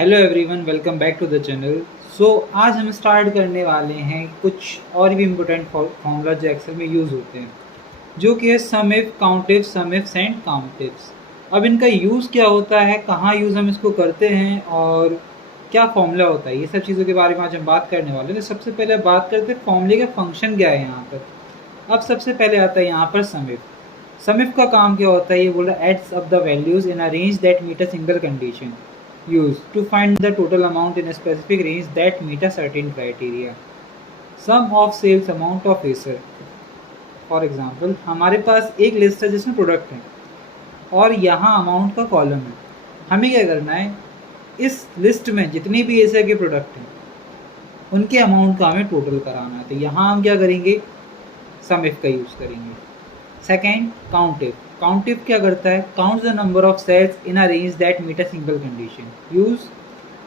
Hello everyone, welcome back to the channel. आज हम start करने वाले हैं कुछ और भी इम्पोर्टेंट फॉर्मूला जो एक्सेल में यूज़ होते हैं, जो कि है sum if, count if, sum ifs and count ifs. अब इनका यूज़ क्या होता है, कहाँ यूज़ हम इसको करते हैं और क्या फॉर्मूला होता है, ये सब चीज़ों के बारे में आज हम बात करने वाले हैं। तो सबसे पहले बात करते हैं फॉर्मूले का फंक्शन क्या है यहाँ पर। अब सबसे पहले आता है यहाँ पर सम इफ। सम इफ का काम क्या होता है, ये बोल रहा है adds up the values in a range that meet a single condition used to find the total amount in a specific range that meet a certain criteria. Sum of sales amount of Acer. For example हमारे पास एक list है जिसमें product है और यहाँ amount का column है। हमें क्या करना है, इस लिस्ट में जितने भी एसर के प्रोडक्ट हैं उनके अमाउंट का हमें टोटल कराना है। तो यहाँ हम क्या करेंगे, सम इफ का यूज़ करेंगे। Second, count if. Count if क्या करता है, counts the number of cells in a range that meet a single condition, use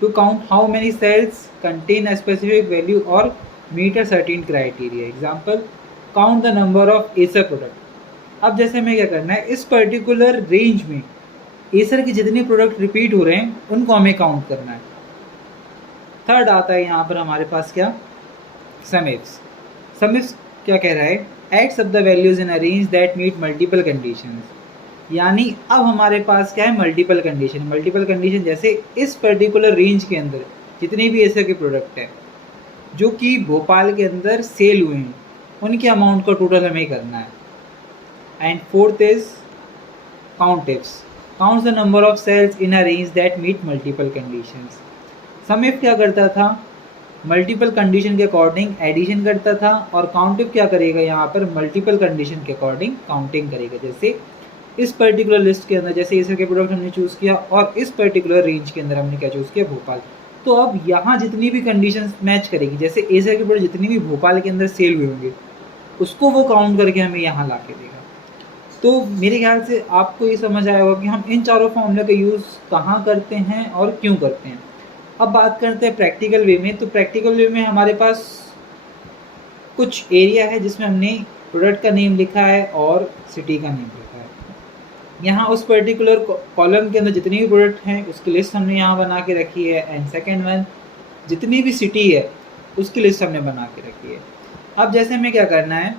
to count how many cells contain a specific value और meet a certain criteria. Example, count the number of Acer product. अब जैसे हमें क्या करना है, इस particular range में Acer के जितने प्रोडक्ट रिपीट हो रहे हैं उनको हमें काउंट करना है। थर्ड आता है यहाँ पर हमारे पास क्या, सम इफ्स। सम इफ्स क्या कह रहा है, adds up the values in a range that meet multiple conditions. यानी अब हमारे पास क्या है, मल्टीपल कंडीशन। मल्टीपल कंडीशन जैसे इस पर्टिकुलर रेंज के अंदर जितने भी ऐसे के प्रोडक्ट हैं जो कि भोपाल के अंदर सेल हुए हैं उनके अमाउंट का टोटल हमें करना है। And fourth is count ifs, counts the number of cells in a range that meet multiple conditions. Sum if क्या करता था, मल्टीपल कंडीशन के अकॉर्डिंग एडिशन करता था, और काउंटिव क्या करेगा, यहाँ पर मल्टीपल कंडीशन के अकॉर्डिंग काउंटिंग करेगा। जैसे इस पर्टिकुलर लिस्ट के अंदर जैसे एसर के प्रोडक्ट हमने चूज़ किया और इस पर्टिकुलर रेंज के अंदर हमने क्या चूज़ किया, भोपाल। तो अब यहाँ जितनी भी कंडीशन मैच करेगी, जैसे एसर के प्रोडक्ट जितनी भी भोपाल के अंदर सेल हुए होंगे उसको वो काउंट करके हमें यहाँ ला के देगा। तो मेरे ख्याल से आपको ये समझ आया होगा कि हम इन चारों फॉर्मूले का यूज़ कहाँ करते हैं और क्यों करते हैं। अब बात करते हैं प्रैक्टिकल वे में। तो प्रैक्टिकल वे में हमारे पास कुछ एरिया है जिसमें हमने प्रोडक्ट का नेम लिखा है और सिटी का नेम लिखा है। यहाँ उस पर्टिकुलर कॉलम के अंदर जितने भी प्रोडक्ट हैं उसकी लिस्ट हमने यहाँ बना के रखी है। एंड सेकेंड वन, जितनी भी सिटी है उसकी लिस्ट हमने बना के रखी है। अब जैसे हमें क्या करना है,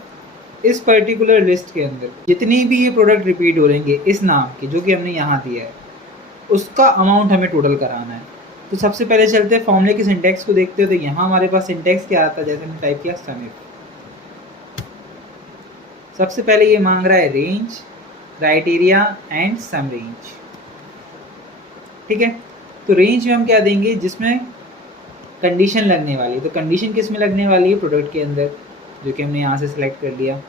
इस पर्टिकुलर लिस्ट के अंदर जितनी भी ये प्रोडक्ट रिपीट हो रहेंगे इस नाम के जो कि हमने यहाँ दिया है उसका अमाउंट हमें टोटल कराना है। तो सबसे पहले चलते हैं फॉर्मूले के सिंटेक्स को देखते हो। तो यहाँ हमारे पास सिंटेक्स क्या आता है, जैसे हमने टाइप किया सम इफ। सबसे पहले ये मांग रहा है range, criteria and sum range. ठीक है, तो रेंज में हम क्या देंगे, जिसमें कंडीशन लगने वाली है। तो कंडीशन किस में लगने वाली है, प्रोडक्ट के अंदर, जो कि हमने यहाँ से सिलेक्ट कर लिया,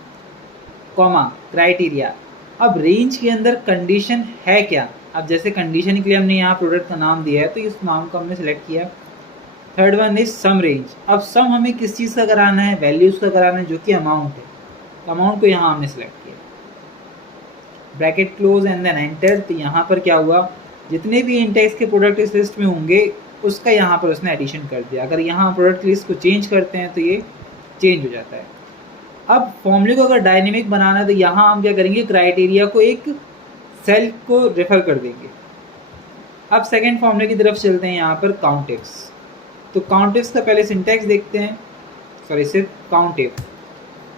कॉमा क्राइटेरिया। अब रेंज के अंदर कंडीशन है क्या, अब जैसे कंडीशन के लिए हमने यहाँ प्रोडक्ट का नाम दिया है तो इस नाम को हमने सेलेक्ट किया। Third one is sum range. अब सम हमें किस चीज़ का कराना है, वैल्यूज़ का कराना है जो कि अमाउंट है। तो अमाउंट को यहाँ हमने सेलेक्ट किया, bracket close and then enter. तो यहाँ पर क्या हुआ, जितने भी इंडेक्स के प्रोडक्ट इस लिस्ट में होंगे उसका यहाँ पर उसने एडिशन कर दिया। अगर यहाँ प्रोडक्ट लिस्ट को चेंज करते हैं तो ये चेंज हो जाता है। अब फॉर्मूले को अगर डायनेमिक बनाना है तो यहाँ हम क्या करेंगे, क्राइटेरिया को एक सेल को रेफर कर देंगे। अब सेकेंड फॉर्मूले की तरफ चलते हैं, यहाँ पर काउंट इफ्स। तो काउंट इफ्स का पहले सिंटैक्स देखते हैं, सॉरी सिर्फ काउंट इफ।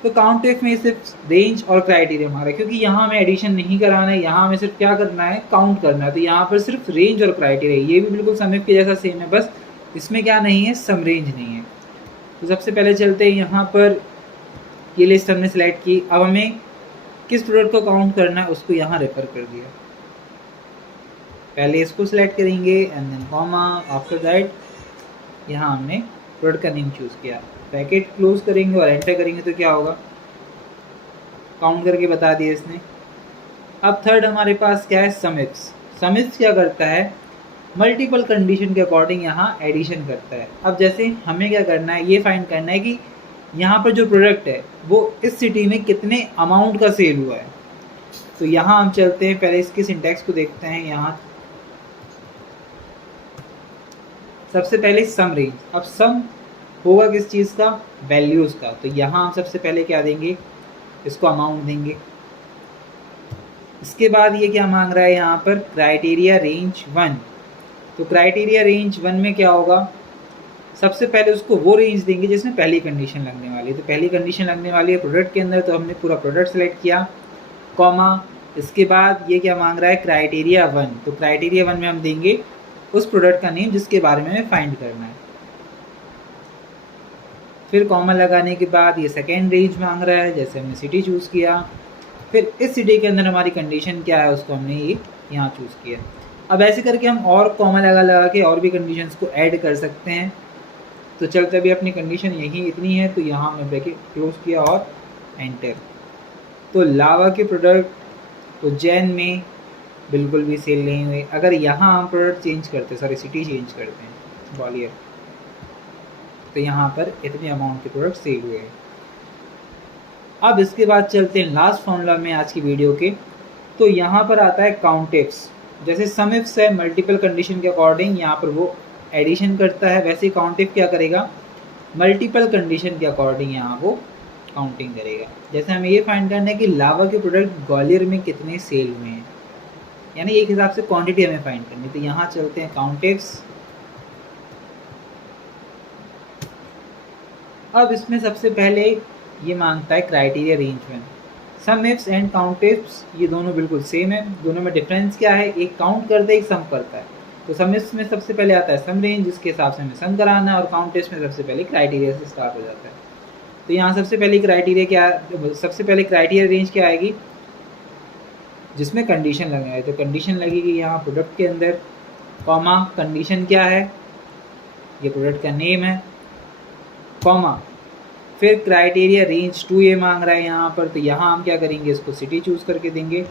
तो काउंट इफ में सिर्फ रेंज और क्राइटेरिया हमारा, क्योंकि यहाँ हमें एडिशन नहीं कराना है, यहाँ हमें सिर्फ क्या करना है, काउंट करना है। तो यहाँ पर सिर्फ रेंज और क्राइटेरिया, ये भी बिल्कुल सम इफ के जैसा सेम है, बस इसमें क्या नहीं है, सम रेंज नहीं है। तो सबसे पहले चलते हैं, यहाँ पर ये लिस्ट हमने सेलेक्ट की। अब हमें किस प्रोडक्ट को काउंट करना है उसको यहाँ रेफर कर दिया। पहले इसको सिलेक्ट करेंगे and then comma, after that यहाँ हमने प्रोडक्ट का नेम चूज़ किया, ब्रैकेट क्लोज करेंगे और एंटर करेंगे तो क्या होगा, काउंट करके बता दिया इसने। अब थर्ड हमारे पास क्या है, सम इफ्स। सम इफ्स क्या करता है, मल्टीपल कंडीशन के अकॉर्डिंग यहाँ एडिशन करता है। अब जैसे हमें क्या करना है, ये फाइंड करना है कि यहाँ पर जो प्रोडक्ट है वो इस सिटी में कितने अमाउंट का सेल हुआ है। तो यहाँ हम चलते हैं, पहले इसके सिंटैक्स को देखते हैं। यहाँ सबसे पहले सम रेंज। अब सम होगा किस चीज़ का, वैल्यूज़ का। तो यहाँ हम सबसे पहले क्या देंगे, इसको अमाउंट देंगे। इसके बाद ये क्या मांग रहा है यहाँ पर, क्राइटेरिया रेंज 1। तो क्राइटेरिया रेंज 1 में क्या होगा, सबसे पहले उसको वो रेंज देंगे जिसमें पहली कंडीशन लगने वाली है। तो पहली कंडीशन लगने वाली है प्रोडक्ट के अंदर, तो हमने पूरा प्रोडक्ट सेलेक्ट किया, कॉमा, इसके बाद ये क्या मांग रहा है, क्राइटेरिया 1। तो क्राइटेरिया 1 में हम देंगे उस प्रोडक्ट का नेम जिसके बारे में हमें फाइंड करना है। फिर कॉमा लगाने के बाद ये सेकेंड रेंज मांग रहा है, जैसे हमने सिटी चूज़ किया। फिर इस सिटी के अंदर हमारी कंडीशन क्या है उसको हमने ये यहाँ चूज़ किया। अब ऐसे करके हम और कॉमा लगा के और भी कंडीशंस को ऐड कर सकते हैं। तो चलते अभी अपनी कंडीशन यही इतनी है, तो यहाँ मैं ब्रैकेट क्लोज किया और एंटर। तो लावा के प्रोडक्ट उज्जैन में बिल्कुल भी सेल नहीं हुए। अगर यहाँ हम प्रोडक्ट चेंज करते, सॉरी सिटी चेंज करते हैं ग्वालियर, तो यहाँ पर इतने अमाउंट के प्रोडक्ट सेल हुए हैं। अब इसके बाद चलते हैं लास्ट फॉर्मूला में आज की वीडियो के। तो यहाँ पर आता है काउंट इफ्स। जैसे सम इफ्स है मल्टीपल कंडीशन के अकॉर्डिंग यहाँ पर वो एडिशन करता है, वैसे काउंट इफ क्या करेगा, मल्टीपल कंडीशन के अकॉर्डिंग यहाँ वो काउंटिंग करेगा। जैसे हमें ये फाइंड करना है कि लावा के प्रोडक्ट ग्वालियर में कितने सेल हुए हैं, यानी एक हिसाब से क्वांटिटी हमें फाइंड करनी। तो यहाँ चलते हैं काउंट इफ्स। अब इसमें सबसे पहले ये मांगता है क्राइटेरिया रेंज में। सम इफ्स एंड काउंट इफ्स ये दोनों बिल्कुल सेम है, दोनों में डिफरेंस क्या है, एक काउंट करता है एक सम करता है। तो सम इफ्स में सबसे पहले आता है सम रेंज, जिसके हिसाब से हमें सम कराना है, और काउंट इफ्स में सबसे पहले क्राइटेरिया से स्टार्ट हो जाता है। तो यहाँ सबसे पहले क्राइटेरिया क्या, सबसे पहले क्राइटेरिया रेंज क्या आएगी, जिसमें कंडीशन लगना है। तो कंडीशन लगेगी यहाँ प्रोडक्ट के अंदर, कॉमा, कंडीशन क्या है, ये प्रोडक्ट का नेम है, कॉमा, फिर क्राइटेरिया रेंज 2 ये मांग रहा है यहाँ पर। तो यहाँ हम क्या करेंगे, इसको सिटी चूज़ करके देंगे।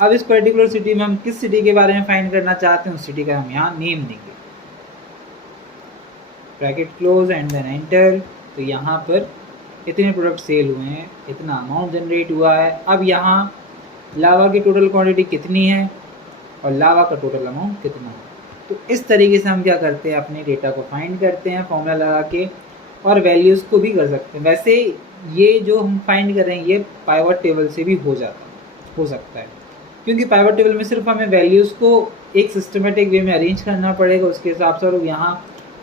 अब इस पर्टिकुलर सिटी में हम किस सिटी के बारे में फाइंड करना चाहते हैं, उस सिटी का हम यहाँ नेम देंगे, bracket close and then enter. तो यहाँ पर इतने प्रोडक्ट सेल हुए हैं, इतना अमाउंट जनरेट हुआ है। अब यहाँ लावा की टोटल क्वांटिटी कितनी है और लावा का टोटल अमाउंट कितना है। तो इस तरीके से हम क्या करते हैं, अपने डेटा को फाइंड करते हैं फॉर्मूला लगा के, और वैल्यूज़ को भी कर सकते हैं। वैसे ये जो हम फाइंड कर रहे हैं ये पाइवट टेबल से भी हो सकता है, क्योंकि पाइवट टेबल में सिर्फ हमें वैल्यूज़ को एक सिस्टमेटिक वे में अरेंज करना पड़ेगा, उसके हिसाब से, और यहाँ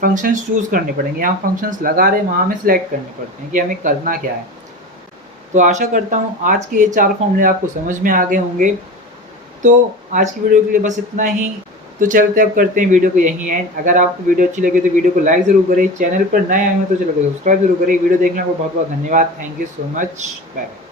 फंक्शंस चूज़ करने पड़ेंगे। यहाँ फंक्शंस लगा रहे हैं, वहाँ हमें सिलेक्ट करने पड़ते हैं कि हमें करना क्या है। तो आशा करता हूँ आज के ये 4 फॉर्मूले आपको समझ में आ गए होंगे। तो आज की वीडियो के लिए बस इतना ही। तो चलते अब करते हैं वीडियो को यहीं एंड। अगर आपको वीडियो अच्छी लगे तो वीडियो को लाइक ज़रूर करें, चैनल पर नए आए हैं तो चलो सब्सक्राइब जरूर करें। वीडियो देखने को बहुत बहुत धन्यवाद। Thank you so much, bye bye.